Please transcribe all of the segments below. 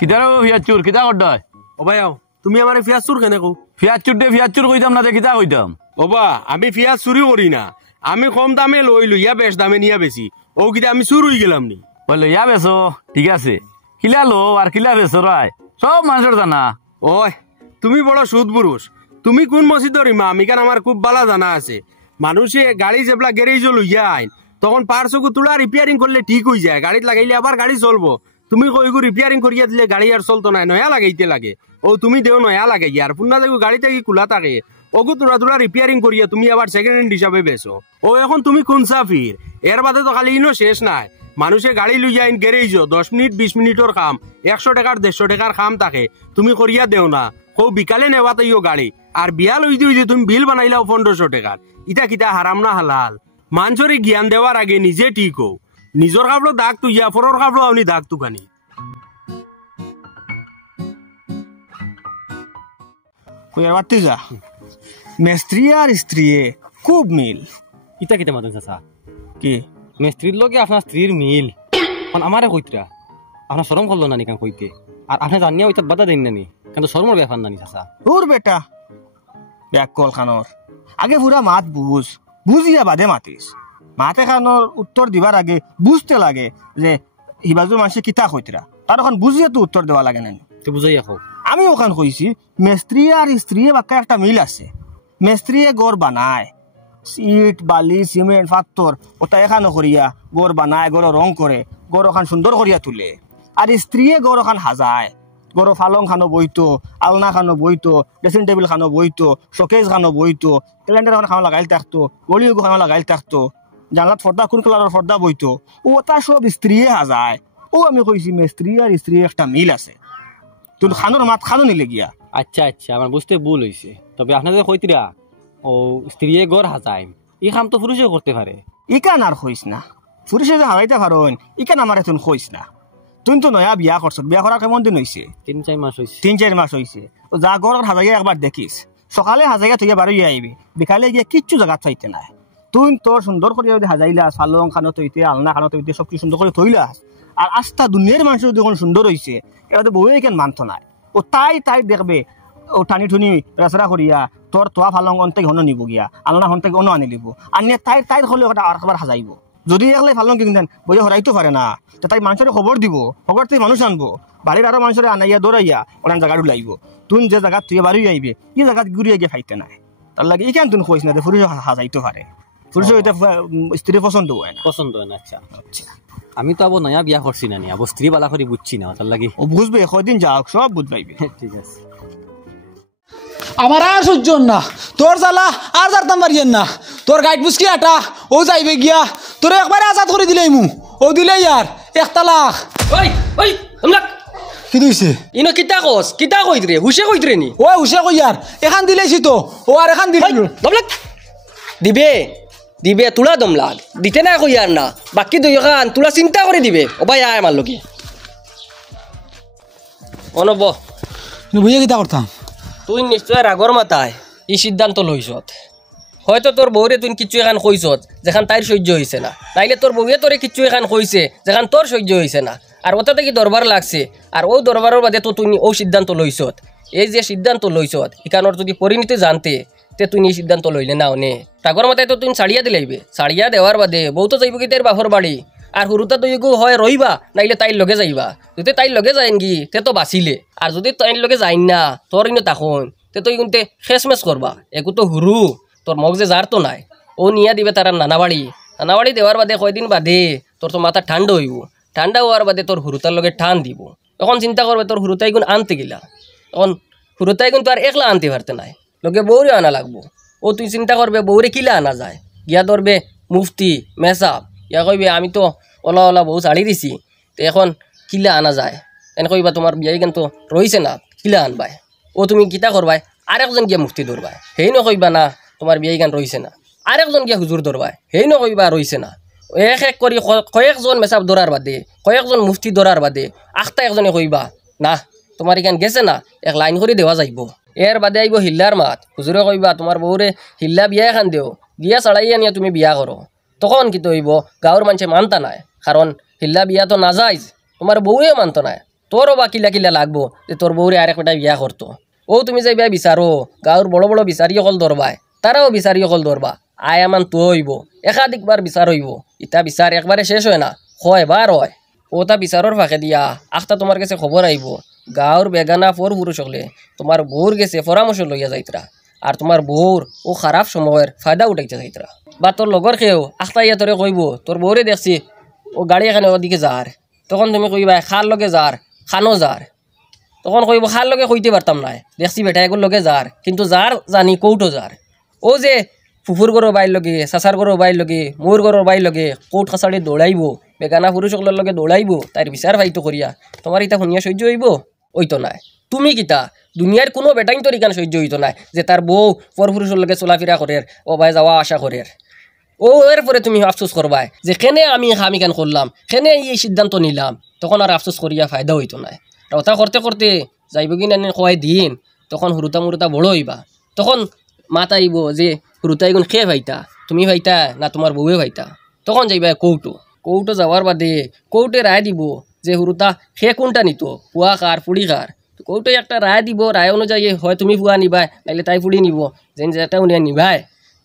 কিতার ফিয়াজ চুর কিতা করডায় ও ভাই আও তুমি আমারে পিয়াজ চুর কেনে কও ফিয়াজ চুর দে ফিয়াজ চুর কইতাম না কিতা কইতাম ওবা আমি পিয়াজ চুরি করি না আমি কম দামে লই লইয়া বেশ দামে নিয়া বেশি ও কিতা আমি চুর হই গেলাম নি বললো ইয়া বেছো ঠিক আছে কিলা লো আর কিলা বেছো রায় সব মানুষের জানা ওই তুমি বড় সুদ পুরুষ তুমি কোন মসজিদর ইমাম ইকান আমার খুব ভালো জানা আছে মানুষে গাড়ি যেবলা গ্যারেজ লইয়া আইন তখন পার্সগু তুলা রিপেয়ারিং করলে ঠিক হয়ে যায় গাড়িত লাগাইলে আবার গাড়ি চলবো তুমি কইগু রিপেয়ারিং করিয়া দিলে গাড়ি আর চলতো না নয়া লাগাইতে লাগে ও তুমি দেও নয়া লাগাই আর পুন্না দেখো গাড়িতে কি খোলা থাকে ওগু তুলা তুলা রিপেয়ারিং করিয়া তুমি আবার সেকেন্ড হ্যান্ড হিসাবে বেছো ও এখন তুমি কোন সাফির এর বাদে তো খালি ইনো শেষ নাই মানুষে গাড়ি লইয়া আইন গ্যারেজ 10 মিনিট 20 মিনিটর কাম 100 টাকার 150 টাকার কাম থাকে তুমি করিয়া দেও না ও বিকালে নেওয়া তাইও গাড়ি আর বিয়া লই দিও তুমি বিল বানাইলাও 1500 টাকার ইটা কিতা হারাম না হালাল মানুষরে জ্ঞান দেওয়ার আগে নিজে ঠিক হও নিজর কাপড় দাগ তুইয়া পরের কাপড় আপনি দাগ তুকানি যা মেস্ত্রি আর স্ত্রী খুব মিল ইটা কিতা মাতন চাচা কি মেস্ত্রির লগে আপনার স্ত্রীর মিল আমারে কইতরা আপনার শরম করলো নানি কান কইতে আর আপনি জানিয়া ওইটা বাধা দেন নানি কিন্তু শরমর ব্যাপার নানি চাচা ওর বেটা ব্যাক কল খানোর আগে পুরা মাত বুঝিয়া বাদে মাতিস মাতে খানোর উত্তর দিবার আগে বুঝতে লাগে যে হিবাজুর মানুষে কিতা কইতরা তার ওখান বুঝিয়া তো উত্তর দেওয়া লাগে নানি তো বুঝাইয়া খাও আমি ওখান কইছি মেস্ত্রি আর স্ত্রী বাক্কা একটা মিল আছে মেস্ত্রি গড় বানায় ইট বালি সিমেন্ট পাথর ওটা এখানো করিয়া গড় বানায় গড় রং করে গড় ওখান সুন্দর করিয়া তুলে আর স্ত্রী গড় ওখান সাজায় গড় ফালং খানো বইতো আলনা খানো বইতো ড্রেসিং টেবিল খানো বইতো শোকেজ খানো বইতো ক্যালেন্ডার ওখানে খানো লাগাইল থাকতো গলিগু খানো লাগাইল থাকতো জানলাত ফর্দা কোন কালারের ফর্দা বইতো ওটা সব স্ত্রী সাজায় ও আমি কইছি মেস্ত্রি আর স্ত্রী একটা মিল আছে তুই খানোর মাত খানো নিলে গিয়া আচ্ছা আচ্ছা আমার বুঝতে ভুল হয়েছে তবে আপনাদের কইতরা ও স্ত্রী গড় হাজায় এই কাম তো পুরুষে করতে পারে ইকান আর কইস না পুরুষে যে হারাইতে পারেন ইকান আমার এখন কইস না তুই তো নয়া বিয়া করছ বিয়া করার কেমন দিন হয়েছে 3-4 মাস হয়েছে 3-4 মাস হয়েছে তো যা গড় হাজাইয়া একবার দেখিস সকালে হাজাইয়া তুই বারো আইবি বিকালে গিয়ে কিচ্ছু জায়গা চাইতে নাই তুই তোর সুন্দর করে যদি হাজাইলা সালং খানো তৈতে আলনা খানো তৈতে সব কিছু সুন্দর করে থইলাস আর আস্থা দুনিয়ার মানুষ যখন সুন্দর হয়েছে এটা তো বউয়ে কেন মানত নাই ও তাই দেখবে ও টানি ঠুনি রাসরা করিয়া তোর তোয়া ফালং অন্তে হন নিব গিয়া আলনা হন থেকে অন্য আনি লিব আনিয়ে তাই হলে ওটা আর একবার হাজাইব যদি একলাই ফালং কিনতেন বইয়া হরাইতে পারে না তো তাই মানুষের খবর দিব খবর তুই মানুষ আনবো বাড়ির আরো মানুষের আনাইয়া দৌড়াইয়া ওখান জায়গা লাইব তুই যে জায়গা তুই বাড়ি আইবে এই জায়গা ঘুরিয়ে গিয়ে খাইতে নাই তার লাগে এই কেন তুই কইস না পুরুষ হাজাইতে পারে পুরুষ হইতে স্ত্রী পছন্দ হয় না আচ্ছা আচ্ছা আমি তো আবার নয়া বিয়া করছি না নি আবার স্ত্রী বালা করে বুঝছি না তার লাগে ও বুঝবে কদিন যাও সব বুঝবাইবে ঠিক আছে আমার আর সহ্য না তোর জ্বালা আর যারতাম পারিয়েন না তোর গাইড বুঝকি আটা ও যাইবে গিয়া তোর একবারে আজাদ করে দিলাই মু ও দিলাই আর 1 লাখ ওই আমলা কি দিছে ইনো কিতা কইত রে হুশে কইত রে নি ও হুশে কই আর এখান দিলাইছি তো ও আর এখান দিল দমলাক দিবে তুলা দমলাক দিতে না কই আর না বাকি দুই খান তুলা চিন্তা করে দিবে ও ভাই আয় আমার লগে অনব বুঝে কিতা করতাম তুই নিশ্চয় রাগর মাথায় এই সিদ্ধান্ত লইছত হয়তো তোর বউরে তুই কিচ্ছু এখান কইছত যেখান তাইর সহ্য হয়েছে না তাইলে তোর বউয়ে তোরে কিচ্ছু এখান কইছে যেখান তোর সহ্য হয়েছে না আর ওটাতে কি দরবার লাগছে আর ও দরবারের বাদে তো তুই ও সিদ্ধান্ত লইছত এই যে সিদ্ধান্ত লইছত এখানোর যদি পরিণতি জানতে তে তুই এই সিদ্ধান্ত লইলে না নে রাগর মাথায় তো তুই ছাড়িয়া দিলাইবে ছাড়িয়া দেওয়ার বাদে বউ তো যাইব কি তাইর বাপর বাড়ি আর হুরুতা তুই হয় রইবা নাইলে তাইর লগে যাইবা যদি তাইর লগে যাইন কি তে তো বাঁচিলে আর যদি তাইর লগে যাইন না তোর ইনো তখন তে তুই কিন্তু খেসমেস করবা একু তো হুরু তোর মগজে যার তো নাই ও নিয়া দিবে তার নানাবাড়ি দেওয়ার বাদে কয়দিন বাদে তোর তো মাথা ঠান্ডা হইব ঠান্ডা হওয়ার বাদে তোর হুরুতার লগে ঠান দিব তখন চিন্তা করবে তোর হুরুতাই গুণ আনতে গেলা তখন হুরুতাই গুণ তো আর একলা আনতে পারতে নাই লগে বউরে আনা লাগবো ও তুই চিন্তা করবে বউরে কিলা আনা যায় গিয়া ধরবে মুফতি মেসাব ইয়া কইবে আমি তো ওলা বউ ছাড়ি দিছি তো এখন কিলা আনা যায় এনে কইবা তোমার বিয়াই কিন্তু রইছে না কিলা আনবাই ও তুমি কিতা করবাই আরেকজন গিয়া মুফতি ধরবাই সেই নকইবা না তোমার বিয়াই গান রইছে না আরেকজন গিয়া হুজুর ধরবাই সেই নকইবা রইছে না এক কৰি কয়েকজন মেসাব ধরার বাদে কয়েকজন মুফতি ধরার বাদে আখটা একজনে কইবা না তোমার এখান গেছে না এক লাইন করে দেওয়া যাইব এর বাদে আইব হিল্লার মাত হুজুরে কইবা তোমার বউরে হিল্লা বিয়া এখান দেও বিয়া চড়াইয়া নিয়ে তুমি বিয়া করো তখন কি হইব গাঁৱৰ মানুষে মানতা নাই কারণ হিল্লা বিয়া তো নাযাইজ তোমার বউয়ে মানত নাই তোরও বা কিলা কিলা লাগবো যে তোর বউরে আর একটা বিয়া করতো। ও তুমি যাইবা বিচারো গাঁৱৰ বড় বড় বিচারি অকল ধরবাই, তারাও বিচারি অকল ধরবা। আয় আমান তো হইব, একাধিকবার বিচার হইব। ইটা বিচার একবারে শেষ হয় না, কয়বার হয়। ওটা বিচারর ফাঁকে দিয়া আখটা তোমার কাছে খবর আইব গাঁৱৰ বেগানা ফোর পুরুষ হলে তোমার বউর গেছে পরামর্শ লইয়া যাইতরা, আর তোমার বউর ও খারাপ সময়ের ফায়দা উঠাইতে যাইতরা। বা তোর লগর খেয়েও আখটা ইয়া তোরে কইব তোর বউরে দেখছি ও গাড়ি এখানে ওদিকে যার, তখন তুমি কইবা খার লগে যার, খানো যার। তখন কইব খার লগে কইতে পারতাম না, দেখছি বেটা এগুলো লগে যার, কিন্তু যার জানি কৌটো যার। ও যে ফুফুর গরো বাইর লগে, চাচার গরো বাইর লগে, মোর গরোর বাইর লগে কৌট খাচাড়ি দৌড়াইব, বেগানা পুরুষ সকলের লগে দৌড়াইব, তার বিচার ভাইতো করিয়া তোমার ইটা শুনিয়া সহ্য হইব? ওইতো নাই। তুমি কিতা দুনিয়ার কোনো বেটাইন তোর ইকান সহ্য হইতো নাই যে তার বউ পর পুরুষের লগে চলাফেরা করে, ও ভাই যাওয়া আসা করে। ও এরপরে তুমি আফসোস করবাই যে কেনে আমি কান করলাম, কেনে এই সিদ্ধান্ত নিলাম। তখন আর আফসোস করিয়া ফায়দা হইতো নাই। ওটা করতে করতে যাইব কি না কয় দিন, তখন হুরুতা মুরুতা বড় হইবা। তখন মাত আইব যে হুরুতা এগুন খেয়ে ভাইতা, তুমি ভাইতা না তোমার বউয়ে ভাইতা। তখন যাইবা কৌটো, কৌটো যাওয়ার বাদে কৌটে রায় দিব যে হুরুতা খে কোনটা নিত, পুয়া কার ফুড়ি কার। কৌটো একটা রায় দিব, রায় অনুযায়ী হয় তুমি পুয়া নিবাই, নাইলে তাই ফুড়ি নিব, যেন যেটা উনিয়া নিবাই।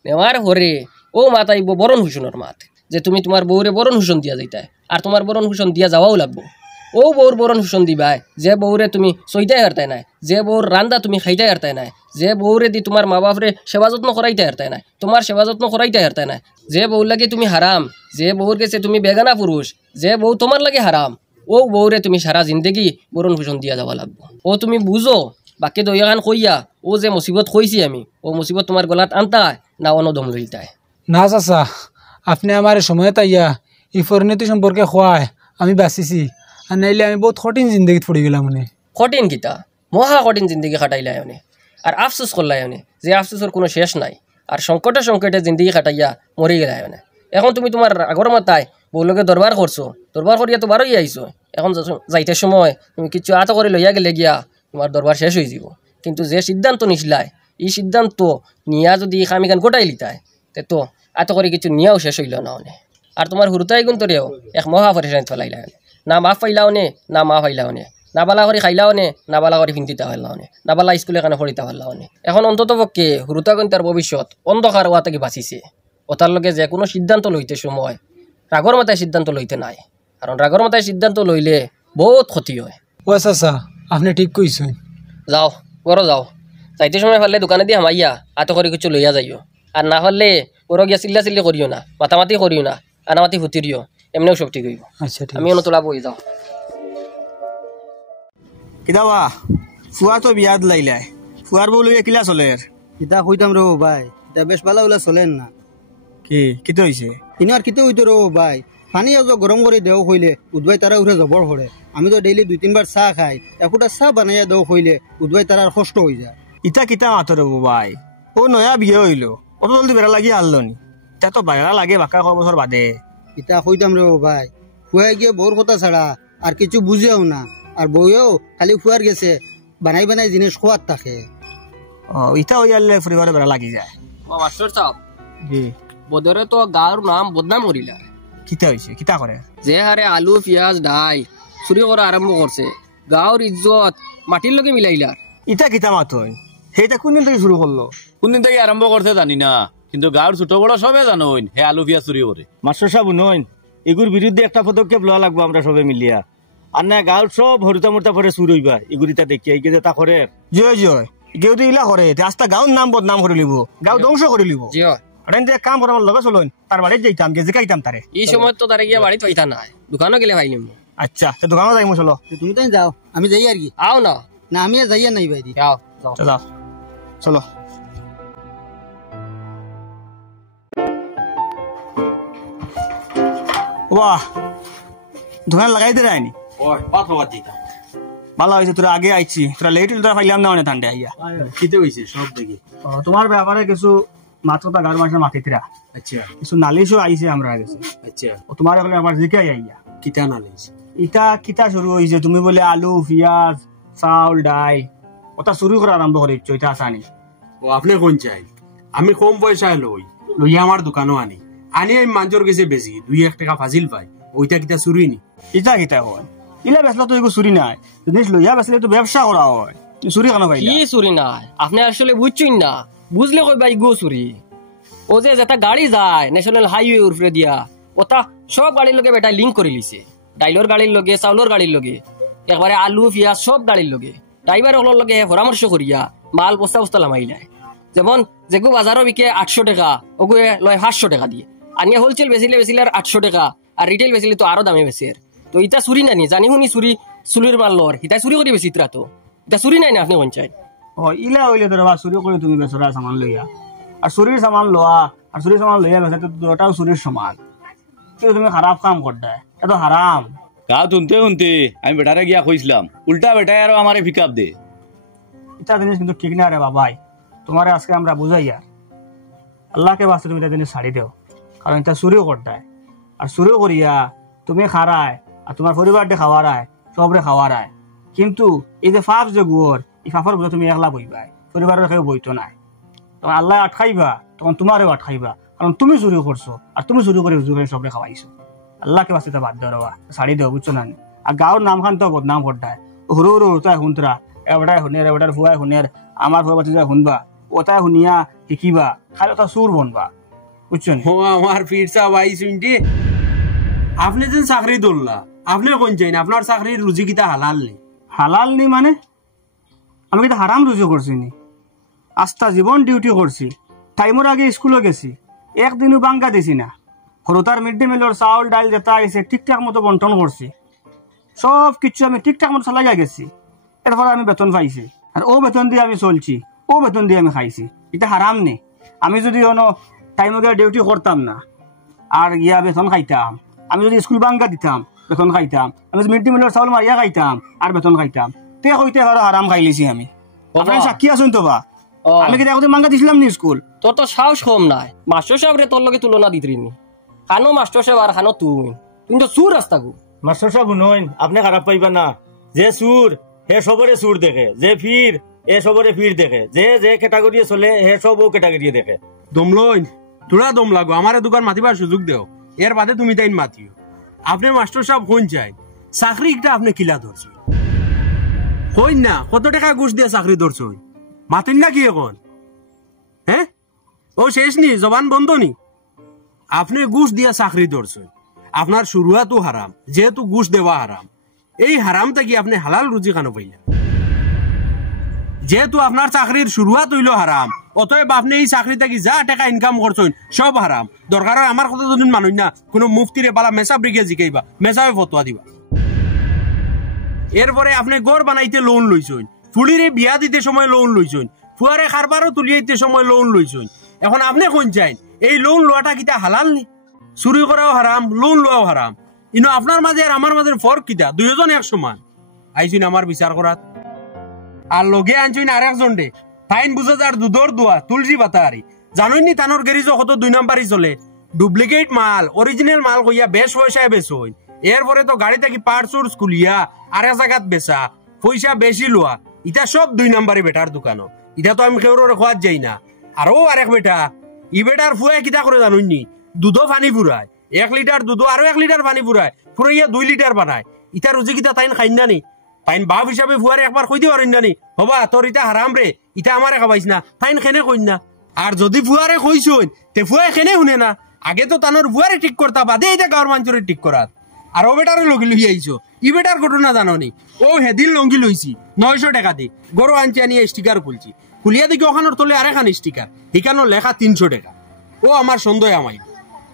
নেওয়ার হরে ও মাত আইব বরণ হুসনের মাত, যে তুমি তোমার বউরে বরণ হুসন দিয়া যাইতাই, আর তোমার বরণ হুসন দিয়া যাওয়াও লাগবো। ও বউর বরণ হুসন দিবাই যে বউরে তুমি সইতাই হারতাই নাই, যে বউর রান্দা তুমি খাইতাই হারতাই নাই, যে বউরে দি তোমার মা বাপরে সেবা যত্ন করাইতে হারতাই নাই, তোমার সেবা যত্ন করাইতে হারতাই নাই, যে বউর লাগে তুমি হারাম, যে বউর গেছে তুমি বেগানা পুরুষ, যে বউ তোমার লাগে হারাম, ও বউরে তুমি সারা জিন্দগি বরণ হুসন দিয়া যাওয়া লাগবো। ও তুমি বুঝো বাকি দইয়াখান কইয়া ও যে মুসিবত কইছি আমি, ও মুসিবত তোমার গলাত আনতায় না অনদম লইতায়। না চাচা, আপনি আমার সময় তাইয়া এই পরিণতি সম্পর্কে খোয়ায় আমি বাঁচিছি, আর নাইলে আমি বহুত কঠিন জিন্দগিত পড়ে গেলাম। মানে কঠিন কিতা মহা কঠিন জিন্দগি কাটাইলাই অনে, আর আফসোস করলাই অনে, যে আফসোসের কোনো শেষ নাই। আর সংকটে সংকটে জিন্দগি কাটাইয়া মরি গেলাই অনে। এখন তুমি তোমার আগর মাতায় বউলকে দরবার করছো, দরবার করিয়া তো বারোই আইছো। এখন যাইতে সময় তুমি কিছু আত করে লইয়া গেলে গিয়া তোমার দরবার শেষ হয়ে যাব। কিন্তু যে সিদ্ধান্ত নিছিলাই, এই সিদ্ধান্ত নিয়া যদি খামিখান গোটাই লিতায়, তে তো আত করে কিছু নিয়াও শেষ হইল না অনে। আর তোমার হুরুতাই গুণ তোরেও এক মহা পরেশানি ফেলাইলা অনে, না মাফ পাইলাও নে না মা পাইলাও নে, না বালা করে খাইলাও নে না বালা করে ফিন্তিতে পারলাও নে, না বালা স্কুলে কানে পড়িতে পারলাও নে। এখন অন্তত পক্ষে হুরুতাগুন তার ভবিষ্যৎ অন্ধকার হওয়া থেকে বাঁচিছে। ওটার লগে যে কোনো সিদ্ধান্ত লইতে সময় রাগর মাথায় সিদ্ধান্ত লইতে নাই, কারণ রাগর মাথায় সিদ্ধান্ত লইলে বহুত ক্ষতি হয়। ও চাচা, আপনি ঠিক কইছেন। যাও বড় যাও, যাইতে সময় পারলে দোকানে দিয়ে হামাইয়া আত করে কিছু লইয়া যাইও। আর না পারলে বড় গিয়া চিল্লা চিল্লি করিও না, মাতামাতি করিও না, আনামাতি ফুটিরিও, এমনিও সব ঠিক হইব। আচ্ছা ঠিক আমি তোলা বই যাও। কিতাবা ফুয়া তো বিয়াদ লাইলাই, ফুয়ার বউ লইয়া কিলা চলে? ইতা কইতাম রো ভাই, ইতা বেশ ভালো ওলা চলেন না। কি কিতে হইছে? ইনো আর কিতে হইতো রো ভাই, পানি আজ গরম করে দেও কইলে উদ্বাই তারা উঠে জবর হরে। আমি তো ডেইলি 2-3 বার চাহ খাই, একটা চাহ বানাইয়া দেও কইলে উদ্বাই তারার কষ্ট হয়ে যায়। ইটা কিতা মাতর ভাই, ও নয়া বিয়ে হইলো, অত জলদি বেড়া লাগি আনলো নি? তা তো বেড়া লাগে বাকা ক বছর বাদে। ইতা কইতাম রে ভাই, ফুয়াই গিয়ে বউর কথা ছাড়া আর কিছু বুঝেও না, আর বউয়েও খালি ফুয়ার গেছে বানাই বানাই জিনিস খোয়ার থাকে। ও ইটা হইয়ালে পরিবারে বেড়া লাগি যায়। ও মাস্টার সাহেব, জি বদরে তো গাঁর নাম বদনাম করিলা। কিতা হইছে? কিতা করে? যে হারে আলু পিঁয়াজ ডাই চুরি করা আরম্ভ করছে, গাঁর ইজ্জত মাটির লগে মিলাইলার। ইটা কিতা মাতই, সেইটা কোনদিন থেকে শুরু করলো? কোনদিন থেকে আরম্ভ করতে জানি না, কিন্তু গাঁৱৰ ছোট বড় সবে জানোইন হে আলু পিঁয়াজ চুরি করে। মাস্টার সাহেব নইন, এগুর বিরুদ্ধে একটা পদক্ষেপ লওয়া লাগবো আমরা সবে মিলিয়া। আর না গাঁৱৰ সব হরিতা মরতা পরে চুর হইবা, এগুরিটা দেখিয়া এগিয়ে তা করে। জয় জয় কেউ তো ইলা করে, আস্তা গাঁৱৰ নাম বদনাম করে লিব, গাঁও ধ্বংস করে লিব। জি হয়, কাম করে আমার লগে চলুন, তার বাড়ি যাইতাম গেছে খাইতাম তারে। এই সময় তো তারে গিয়া বাড়িত পাইতা নাই, দোকানও গেলে পাইলিম। আচ্ছা দোকানে যাইমু, চলো। তুমি তাই যাও, আমি যাই আর কি। আও না না আমি আর যাইয়া নাই ভাই। যাও যাও যাও চলো। বাহ, দোকান লাগাই দে রায়নি। ওই পাত হওয়ার দিতা ভালো হয়েছে, তোরা আগে আইছি, তোরা লেট হইলে তোরা পাইলাম না অনেক ঠান্ডা আইয়া। কিতে হইছে সব দেখি। তোমার ব্যাপারে কিছু মাত্র তা গার মাসের মাতিতরা আচ্ছা কিছু নালিশও আইছে আমরা গেছে। আচ্ছা তোমার এখন আবার জিকাই আইয়া কিতা নালিশ? ইটা কিতা শুরু হয়েছে? তুমি বলে আলু পিঁয়াজ চাউল ডাই ওটা শুরু করা আরম্ভ করেছ, এটা আসানি। ও আপনি কোন চাই? আমি কম পয়সায় লইয়া আমার দোকানও আনি আমি মানুষের কাছে বেশি 2-1 টাকা ফাজিল পাই, ওইটা কিতা চুরি নি? ইটা কিতা হয়? ইলা বেচলে তো এগো চুরি নাই জিনিস লইয়া বেচলে তো ব্যবসা করা হয় চুরি কেন ভাই কি চুরি নাই আপনি আসলে বুঝছেন না বুঝলে কইবা ইগো চুরি ও যে যেটা গাড়ি যায় ন্যাশনাল হাইওয়ে উপরে দিয়া ওটা সব গাড়ির লগে বেটা লিঙ্ক করে লিছে ডাইলর গাড়ির লগে চাউলর গাড়ির লগে একবারে আলু পিঁয়াজ সব গাড়ির লগে ড্রাইভার ওগুলোর লগে পরামর্শ করিয়া মাল বস্তা বস্তা লামাই যায় যেমন যেগু বাজারও বিকে 800 টাকা ওগুয়ে লয় 500 টাকা দিয়ে আনিয়া হোলসেল বেচিলে আর 800 টাকা আর রিটেল বেচিলে তো আরো দামে বেচের তো ইটা চুরি নানি জানি শুনি চুরি চুলির মাল লর ইটা চুরি করে বেশি ইতরা তো এটা চুরি নাই না আপনি পঞ্চায়েত ও ইলা হইলে তো বাবা চুরি করে তুমি বেচরা সামান লইয়া আর চুরির সামান লওয়া আর চুরির সামান লইয়া বেচা তো দুটাও চুরির সমান কিন্তু তুমি খারাপ কাম করতে এটা হারাম কা শুনতে শুনতে আমি বেটারে গিয়া কইছিলাম উল্টা বেটাই আরো আমারে পিকআপ দে এটা জিনিস কিন্তু ঠিক না রে বাবাই তোমারে আজকে আমরা বুঝাই আর আল্লাহকে বাস্তে তুমি এটা জিনিস ছাড়ি দেও কারণ এটা চুরিও করতে আর চুরিও করিয়া তুমি খারায় আর তোমার পরিবারটি খাওয়ারায় সবরে খাওয়ারায় কিন্তু এই যে ফাফ যে গুয়র এই ফাফার বুঝে তুমি একলা বইবাই পরিবারের কেউ বইতো নাই তখন আল্লাহ আটকাইবা তখন তোমারও আটকাইবা কারণ তুমি চুরি করছো আর তুমি চুরি করে রুজু করে সবরে খাওয়াইছো আল্লাহকে বাস্তে বাদ দেওয়া রবা ছাড়ি দেও বুঝছো না আর গাঁর নাম খান তো বদনাম করতায় হরু হরু তাই শুনতরা এবারটাই শুনের এবারটার ফুয়াই শুনের আমার ফুয়া বাচ্চা শুনবা ওটাই শুনিয়া শিকিবা খালি ওটা সুর বনবা বুঝছো ও আমার ফিরসা ভাই শুনটি আপনি যেন চাকরি দৌড়লা আপনি কোন চাইন আপনার চাকরির রুজি কিতা হালাল নি হালাল নি মানে আমি কিন্তু হারাম রুজু করছি নি আস্থা জীবন ডিউটি করছি টাইমের আগে স্কুলে গেছি একদিনও বাঙ্গা দিছি না হরতার মিড ডে মিলের চাউল ডাল যেটা আছে ঠিকঠাক মতো বন্টন করছি সব কিছু আমি ঠিকঠাক মতো চালাইয়া গেছি এরপরে আমি বেতন পাইছি আর ও বেতন দিয়ে আমি চলছি ও বেতন দিয়ে আমি খাইছি এটা হারাম নেই আমি যদি কোনো টাইমে গিয়ে ডিউটি করতাম না আর গিয়া বেতন খাইতাম আমি যদি স্কুল বাঙ্গা দিতাম বেতন খাইতাম আমি যদি মিড ডে মিলের চাউল মারিয়া খাইতাম আর বেতন খাইতাম তে হইতে আরো হারাম খাইলিছি আমি আপনি সাক্ষী আছেন তো বা আমি কি দেখতে বাঙ্গা দিছিলাম নি স্কুল তোর তো সাহস কম নাই মাস্টার সাহেবরে তোর লগে তুলনা দিতরিনি খানো মাস্টার সাহেব আর খানো তুমি তো চুর রাস্তা গু মাস্টার সাহেব শুনুন আপনি খারাপ পাইবা না যে সুর হে সবরে সুর দেখে যে ফির এ সবরে ফির দেখে যে যে ক্যাটাগরি চলে হে সব ও ক্যাটাগরি দেখে দমলইন তোরা দম লাগো আমার দোকান মাতিবার সুযোগ দেও এর বাদে তুমি তাইন মাতিও আপনি মাস্টার সাহেব কোন চাই চাকরিটা আপনি কিলা ধরছেন কইন না কত টাকা ঘুষ দিয়ে চাকরি ধরছেন মাতিন না কি এখন হ্যাঁ ও শেষ নি জবান বন্ধ নি আপনি ঘুষ দিয়া চাকরি ধরছেন আপনার শুরুয়াতও হারাম যেহেতু ঘুষ দেওয়া হারাম এই হারামটা কি আপনি হালাল রুজি কেন পাইলেন যেহেতু আপনার চাকরির শুরুয়াত হইল হারাম অতএব আপনি এই চাকরিটা কি যা টাকা ইনকাম করছেন সব হারাম দরকার হয় আমার কথা যদি মানুষ না কোনো মুফতিরে বালা মেসা ব্রিগে জিকাইবা মেসাবে ফতোয়া দিবা এরপরে আপনি গড় বানাইতে লোন লইছেন ফুলিরে বিয়া দিতে সময় লোন লইছেন ফুয়ারে খারবারও তুলিয়াইতে সময় লোন লইছেন এখন আপনি কোন চাইন এই লোন লওয়াটা কিতা হালাল নি চুরি করাও হারাম লোন লওয়াও হারাম কিন্তু আপনার মাঝে আর আমার মাঝে ফরক কিতা দুইজন এক সমান আইছেন আমার বিচার করাত আর লগে আনছেন আর একজন ডে ফাইন বুঝা যার দুধর দোয়া তুলসী পাতা আরি জানোই নি তানোর গেরিজ কত 2 নাম্বারই চলে ডুপ্লিকেট মাল অরিজিনাল মাল কইয়া বেশ পয়সায় বেচই এরপরে তো গাড়ি থেকে পার্টস খুলিয়া আর এক জায়গাত বেচা পয়সা বেশি লোয়া ইটা সব 2 নাম্বারই বেটার দোকানো ইটা তো আমি কেউ খোয়াত যাই না আরো আরেক বেটা ই বেটার ফুয়াই কিতা করে জানোই নি দুধও পানি ফুরায় 1 লিটার দুধ আরো 1 লিটার পানি ফুরায় ফুরাইয়া 2 লিটার বানায় ইটা রুজি কিতা তাইন খাইন না নি তাইন বাপ হিসাবে ফুয়ারে একবার কই দিও না নি হবা তোর ইটা হারাম রে ইটা আমারে খাবাইছ না তাইন খেনে কইন না আর যদি ফুয়ারে কইছই তে ফুয়াই খেনে শুনে না আগে তো তানোর ফুয়ারে ঠিক করতা বাদে এটা গাঁর মানুষরে ঠিক করাত আর ও বেটারে লগি লই আইছো ই বেটার ঘটনা জানো নি ও হেদিন লঙ্গি লইছি 900 টাকা দি গরু আনছি আনিয়ে স্টিকার খুলছি খুলিয়া দেখি ওখানোর তলে আরেকখান স্টিকার এখানো লেখা 300 টাকা ও আমার সন্দেহ আমাই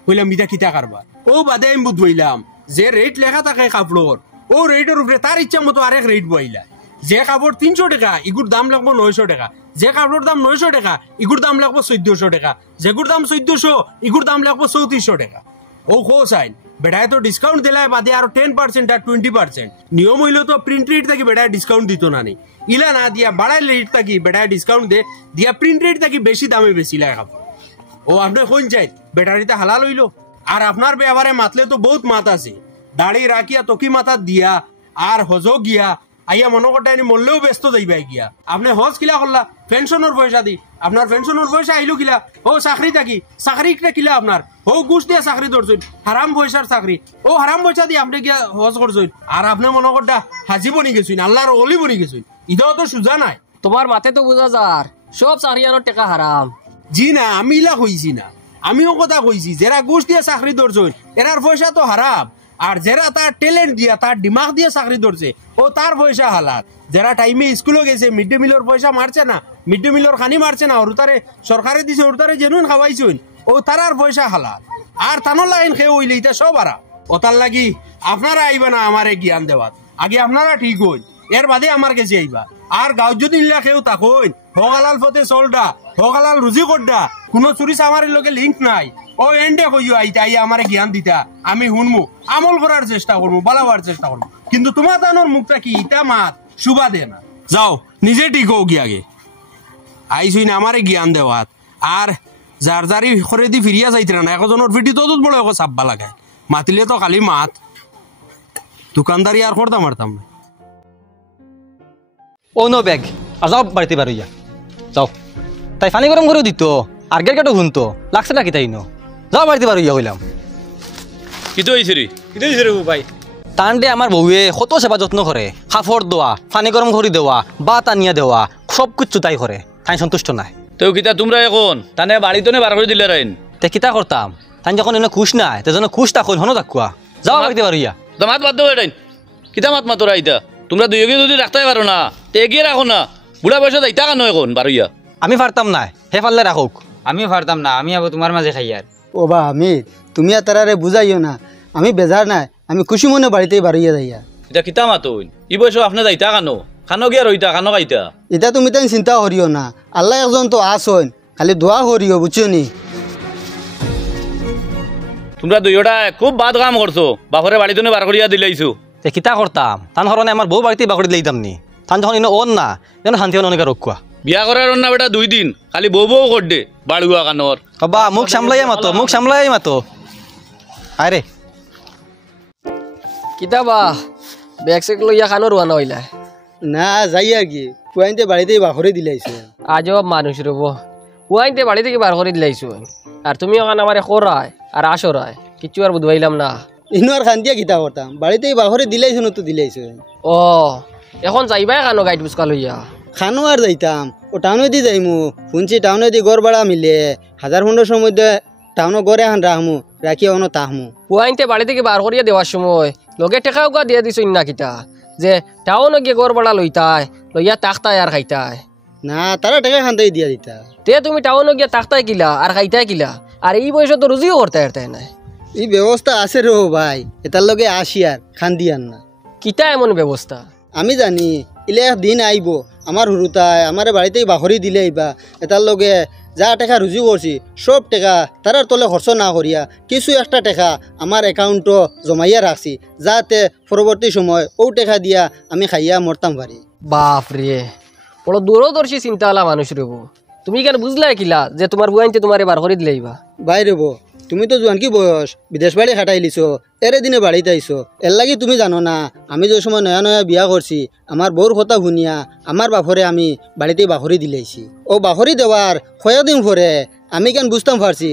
কইলাম ইটা কিতা কারবার ও বাদে আমি বুধ বইলাম যে রেট লেখা থাকে কাপড়র ও রেটের উপরে তার ইচ্ছা মতো আরেক রেট বইলা যে কাপড় 300 টাকা ইগুর দাম লাগবো 900 টাকা যে কাপড়ের দাম 900 টাকা ইগুর দাম লাগবো 1400 টাকা যেগুর দাম 1400 ইগুর দাম লাগবো 3400 টাকা ও খোস আইন বেটায় তো ডিসকাউন্ট দিলায় বাদে আরো 10% আর 20% নিয়ম হইলো তো প্রিন্ট রেট থাকি বেটায় ডিসকাউন্ট দিত না নি ইলা না দিয়া বাড়াই রেট থাকি বেটায় ডিসকাউন্ট দে দিয়া প্রিন্ট রেট থাকি বেশি দামে বেশি লাগে কাপড় ও আপনি কোন চাই ব্যাটারিটা হালাল হইলো আর আপনার ব্যবহারে মাতলে তো বহুত মাত আছে দাড়ি রাখিয়া তকি মাথা দিয়া আর হজো গিয়া আইয়া মনে করতে মরলেও ব্যস্ত যাইবাই গিয়া আপনি হজ কিলা করলা পেনশনের পয়সা দি আপনার পেনশনের পয়সা আইলো কিলা ও চাকরি থাকি চাকরিটা কিলা আপনার ও ঘুষ দিয়ে চাকরি ধরছেন হারাম পয়সার চাকরি ও হারাম পয়সা দিয়ে আপনি গিয়া হজ করছেন আর আপনি মনে করটা হাজি বনি গেছেন আল্লাহর অলি বনি গেছেন ইটাও তো সোজা নাই তোমার মাথে তো বোঝা যার সব চাকরিয়ানোর টাকা হারাম। জি না আমি ইলা কইছি না আমিও কথা কইছি যারা ঘুষ দিয়ে চাকরি ধরছেন এরার পয়সা তো হারাম আর যারা তার ট্যালেন্ট দিয়া তার দিমাগ দিয়ে চাকরি ধরছে ও তার পয়সা হালাল যারা টাইমে স্কুলে গেছে মিড ডে মিলের পয়সা মারছে না মিড ডে মিলের খানি মারছে না ওর তারে সরকারে দিছে ওর তারে জেনুইন খাওয়াইছেন ও তারার পয়সা হালাল আর তানোর লাইন খেয়ে হইলে এটা সব আরা ওতার লাগি আপনারা আইবা না আমারে জ্ঞান দেওয়াত আগে আপনারা ঠিক হইন এর বাদে আমার কাছে আইবা আর গাঁও যদি নিলা কেউ তাকইন হগালাল ফতে চলডা হগালাল রুজি করডা কোনো চুরি চামারের লগে লিঙ্ক নাই ও এন্ডে কইও আইতা আইয়া আমারে জ্ঞান দিতা আমি শুনমু আমল করার চেষ্টা করবো বালাবার চেষ্টা করবো কিন্তু তোমার তানোর মুখটা কি ইটা মাত শুভা দে না যাও নিজে ঠিক হোক গিয়ে আগে আইসুই আমারে জ্ঞান দেওয়াত আর যার যারি করে দি ফিরিয়া যাইতে না একজনের ভিটি তো বড় এক চাপবা লাগায় মাতিলে তো খালি মাত দোকানদারি আর করতাম মারতাম না ও নো ব্যাগ আর যাও বাড়িতে বার হইয়া যাও তাই পানি গরম করে দিত আর গের কেটো শুনতো লাগছে নাকি তাই নো যাও বাড়িতে বার হইয়া কইলাম কিতো হইছে রে ভাই তান্ডে আমার বউয়ে কত সেবা যত্ন করে কাপড় দেওয়া পানি গরম করে দেওয়া ভাত আনিয়া দেওয়া সব কিছু তাই করে তাই সন্তুষ্ট নাই তো কিতা তোমরা এখন তানে বাড়িতে বার করে দিলে রাইন তে কিতা করতাম তাই যখন এনে খুশ নাই তে যেন খুশ থাকুন হনো থাকুয়া যাও বাড়িতে বার হইয়া তো মাত বাদ দেবো এটাই কিতা মাত মাতরা ইতা তোমরা দুইকে যদি রাখতে পারো না তে এগিয়ে রাখো না বুড়া বয়সে যাইতা কেন এখন বারইয়া আমি পারতাম না হে পারলে রাখুক আমিও পারতাম না আমি আবার তোমার মাঝে খাই আর ও বা আমি তুমি আর তারারে বুঝাইও না আমি বেজার নাই আমি খুশি মনে বাড়িতেই বাড়িয়ে যাইয়া এটা কিতা মাতইন ই বয়সে আপনি যাইতা কেন খানো গিয়া রইতা খানো খাইতা এটা তুমি তাই চিন্তা করিও না আল্লাহ একজন তো আসন খালি দোয়া করিও বুঝছো নি তোমরা দুইটা খুব বাদ কাম করছো বাপরে বাড়িতে বার করিয়া দিলাইছো তে কিতা করতাম তান হরণে আমার বউ বাড়িতে বাকড়ি দিলাইতাম নি তান যখন ইনো ওন না যেন শান্তি অনেক রক্ষা বিয়া করার না বেটা 2 দিন খালি বউ বউ করদে বাড়ুয়া কানোর বাবা মুখ সামলাইয়া মাতো আরে কিতাবা ব্যাগ চেক লইয়া খানো রোয়ানা হইলা না যাই আর কি পুয়াইতে বাড়িতেই বাখরে দিলাইছে আজব মানুষ রব হুয়াইতে বাড়ি থেকে বার করে দিলাইছো আর তুমি ওখানে আমারে খরায় আর আসরায় কিচ্ছু আর বুঝবাইলাম না ইনো আর খান্তিয়া কিতা করতাম বাড়িতেই বাখরে দিলাইছো না তো দিলাইছো ও এখন যাইবাই কানো গাইড বুসকা লইয়া খানো আর যাইতাম ও টাউনে দি যাইমু শুনছি টাউনে দি গড় ভাড়া মিলে 1500 মধ্যে টাউনে গড়ে এখন রাখমু রাখি অন তাহমু হুয়াইতে বাড়ি থেকে বার করিয়া দেওয়ার সময় লগে টেকা উকা দিয়ে দিছ না কিতা যে টাউনে গিয়ে গড় ভাড়া লইতাই লইয়া তাকতাই আর খাইতাই না তারা টাকা খান্তাই দিয়া দিতা তে তুমি টাউনে গিয়া তাকতাই কিলা আর খাইতাই কিলা আর এই বয়সে তো রুজিও করতে পারতাই না এই ব্যবস্থা আছে রে ভাই এটার লগে আসি আর খান দিয়ান না কিতা এমন ব্যবস্থা আমি জানি ইলে দিন আইব আমার হুরুতায় আমার বাড়িতেই বাখরি দিলে আইবা এটার লগে যা টাকা রুজি করছি সব টাকা তারার তলে খরচ না করিয়া কিছু একটা টাকা আমার অ্যাকাউন্টও জমাইয়া রাখছি যাতে পরবর্তী সময় ও টাকা দিয়া আমি খাইয়া মরতাম পারি বাপ রে বড় দূরদর্শী চিন্তা আলা মানুষ রেব তুমি কেন বুঝলাই কিলা যে তোমার বুয়াইনতে তোমারে বার করে দিলেইবা ভাই রেব তুমি তো জোয়ান কি বয়স বিদেশ বাড়ি খাটাইলিছো এরে দিনে বাড়িতে আইছো এর লাগি তুমি জানো না আমি যে সময় নয়া নয়া বিয়া করছি আমার বউর কথা শুনিয়া আমার বাপরে আমি বাড়িতে বাখরি দিলাইছি ও বাখরি দেওয়ার কয়েকদিন পরে আমি কেন বুঝতাম পারছি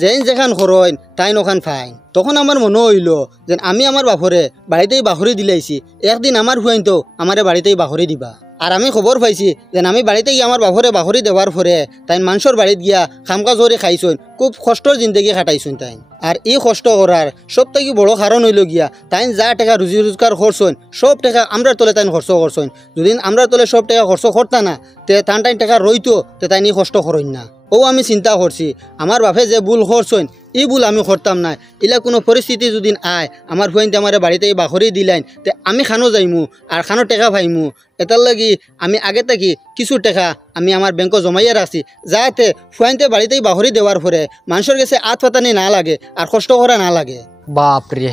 যেন যেখান খরইন তাই নখান ফাইন তখন আমার মনে হইল যে আমি আমার বাপরে বাড়িতেই বাখরি দিলাইছি একদিন আমার হুয়াইন তো আমারে বাড়িতেই বাখরি দিবা আর আমি খবর পাইছি যে আমি বাড়িতে গিয়ে আমার বাপরে বাখরি দেওয়ার পরে তাই মানুষের বাড়িত গিয়া খামকাজ করে খাইছইন খুব কষ্টর জিন্দগি খাটাইছইন তাই আর এই কষ্ট করার সব থেকে বড় কারণ হইল গিয়া তাই যা টাকা রুজি রোজগার করছইন সব টাকা আমরার তলে তাই খরচ করছইন যদি আমরার তলে সব টাকা খরচ করতা না তে তান টাইম টাকা রইতো তে তাই নি কষ্ট করইন না ও আমি চিন্তা করছি আমার বাপে যে ভুল করছইন এই ভুল আমি করতাম না এলা কোনো পরিস্থিতি যদি আয় আমার ফুয়াইনতে আমার বাড়িতে বাখরি দিলাইন তে আমি খানো যাইমু আর খানো টাকা পাইমু এটার লাগি আমি আগে থাকি কিছু টাকা আমি আমার ব্যাংকও জমাইয়া রাখছি যাতে ফুয়াইনতে বাড়িতেই বাখরি দেওয়ার পরে মানুষের কাছে আত পাতানি না লাগে আর কষ্ট করা না লাগে বাপ রে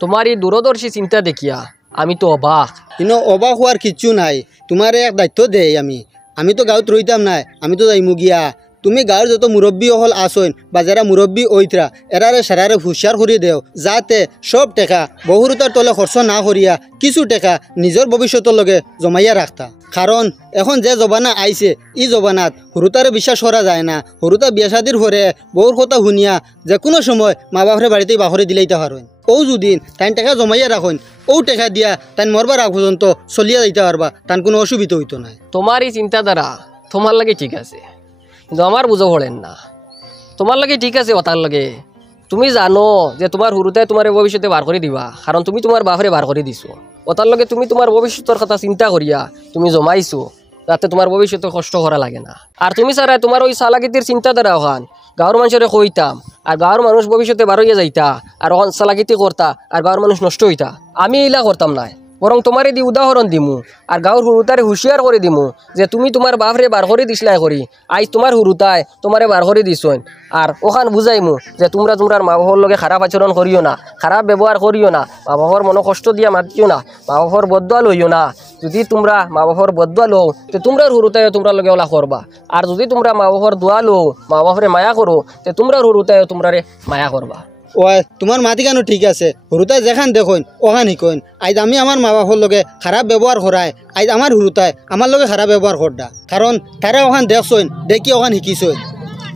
তোমার এই দূরদর্শী চিন্তা দেখিয়া আমি তো অবাক কিন্তু অবাক হওয়ার কিচ্ছু নাই তোমার এক দায়িত্ব দেই আমি তো গাঁৱত রইতাম নাই আমি তো যাইমু গিয়া তুমি গাঁৱৰ যত মুৰব্বী হল আসইন বা যারা মুরব্বী ওইতরা এরারে সারারে হুঁশিয়ার করিয়ে দেও যাতে সব টেকা বহুরতার তলে খরচ না করিয়া কিছু টেকা নিজের ভবিষ্যতের লগে জমাইয়া রাখতা কারণ এখন যে জবানা আইছে ই জবানাত হুরুতারে বিশ্বাস করা যায় না হুরুতা বিয়া শাদির পরে বহুর কথা শুনিয়া যে কোনো সময় মা বাপরে বাড়িতে বাহরে দিলাইতে পারেন ও যদিন তাই টেকা জমাইয়া রাখেন ও টেকা দিয়া তাই মরবার আগ পর্যন্ত চলিয়া যাইতে পারবা তার কোনো অসুবিধা হইতো না তোমার এই চিন্তাধারা তোমার লাগে ঠিক আছে কিন্তু আমার বুঝো পড়েন না তোমার লাগে ঠিক আছে ওটার লাগে তুমি জানো যে তোমার হুরুতে তোমার ভবিষ্যতে বার করে দিবা কারণ তুমি তোমার বাপরে বার করে দিছো ওটার লগে তুমি তোমার ভবিষ্যতের কথা চিন্তা করিয়া তুমি জমাইছো যাতে তোমার ভবিষ্যতে কষ্ট করা লাগে না আর তুমি সারা তোমার ওই চালাকিতির চিন্তাধারা ওখান গাঁৱৰ মানুষের কইতাম আর গাঁৱৰ মানুষ ভবিষ্যতে বার হইয়া যাইতা আর ওখান চালাকিতি করতা আর গাঁৱৰ মানুষ নষ্ট হইতা আমি এইলা করতাম না বরং তোমার দি উদাহরণ দিমু আর গাঁৱৰ হুরুতারে হুঁশিয়ার করে দিমু যে তুমি তোমার বাপরে বার করে দিসলাই করি আজ তোমার হুরুতায় তোমারে বার করে দিছন আর ওখান বুঝাইমু যে তোমরা তোমার মা বাবার লগে খারাপ আচরণ করিও না খারাপ ব্যবহার করিও না মা বাবার মনে কষ্ট দিয়া মাতিও না মা বাবার বদুয়া লইও না যদি তোমরা মা বাবার বদুয়া লও তো তোমরা হুরুতায় তোমরা লগে ওলা করবা আর যদি তোমরা মা বাবার দোয়া লও মা বাপরে মায়া করো তো তোমরা হুরুতায় তোমরারে মায়া করবা ওই তোমার মাতি কেন ঠিক আছে হুরুতাই যেখান দেখুন ওখান শিকইন আজ আমি আমার মা বাপর লগে খারাপ ব্যবহার করাই আজ আমার হুরুতাই আমার লগে খারাপ ব্যবহার করডা কারণ তারা ওখান দেখছইন দেখি ওখান শিকিছইন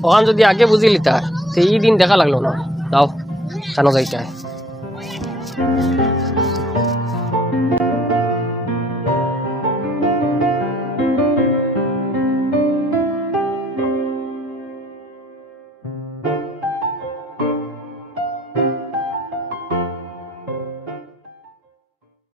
ওখান যদি আগে বুঝিলিতা তো এই দিন দেখা লাগলো না যাও কেন যাইতে